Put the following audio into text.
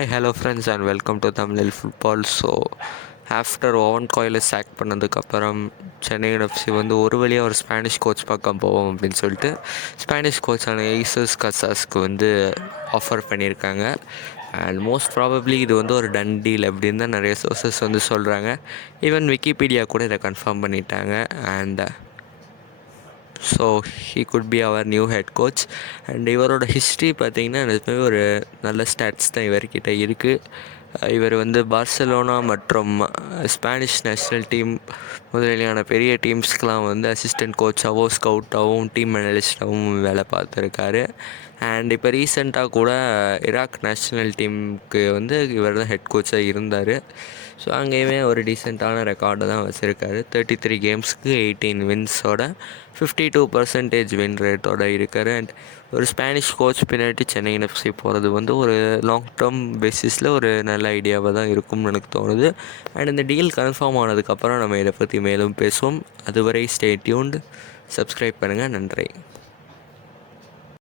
Hi hello friends and welcome to Tamil football. So after Owen கோயிலை sack பண்ணதுக்கப்புறம் Chennai FC வந்து ஒரு வழியாக ஒரு ஸ்பானிஷ் கோச் பக்கம் போவோம் அப்படின்னு சொல்லிட்டு ஸ்பானிஷ் கோச்சான எய்சஸ் கசாஸ்க்கு வந்து ஆஃபர் பண்ணியிருக்காங்க. அண்ட் மோஸ்ட் ப்ராபப்ளி இது வந்து ஒரு டன் டீல் அப்படின்னு தான் நிறைய சோர்சஸ் வந்து சொல்கிறாங்க. ஈவன் விக்கிபீடியா கூட இதை கன்ஃபார்ம் பண்ணிட்டாங்க. And so he could be our new head coach. And இவரோட ஹிஸ்ட்ரி பார்த்திங்கன்னா நிஜமே ஒரு நல்ல ஸ்டாட்ஸ் தான் இவர்கிட்ட இருக்குது. இவர் வந்து பார்சலோனா மற்றும் ஸ்பானிஷ் நேஷ்னல் டீம் முதலியான பெரிய டீம்ஸ்க்கெலாம் வந்து அசிஸ்டன்ட் கோச்சாகவும் ஸ்கவுட்டாகவும் டீம் அனலிஸ்டாகவும் வேலை பார்த்துருக்காரு. அண்ட் இப்போ ரீசெண்டாக கூட ஈராக் நேஷ்னல் டீமுக்கு வந்து இவர் தான் ஹெட் கோச்சாக இருந்தார். ஸோ அங்கேயுமே ஒரு டீசெண்டான ரெக்கார்டு தான் வச்சுருக்காரு. 33 கேம்ஸ்க்கு 18 வின்ஸோட 52% வின் ரேட்டோட இருக்கார். அண்ட் ஒரு ஸ்பானிஷ் கோச் பின்னாடி சென்னை எஃப்சி போகிறது வந்து ஒரு லாங் டேர்ம் பேசிஸில் ஒரு நல்ல ஐடியாவாக தான் இருக்கும்னு எனக்கு தோணுது. அண்ட் இந்த டீல் கன்ஃபார்ம் ஆனதுக்கப்புறம் நம்ம இதை பற்றி மேலும் பேசுவோம். அதுவரை ஸ்டே டியூன்ட், சப்ஸ்கிரைப் பண்ணுங்கள். நன்றி.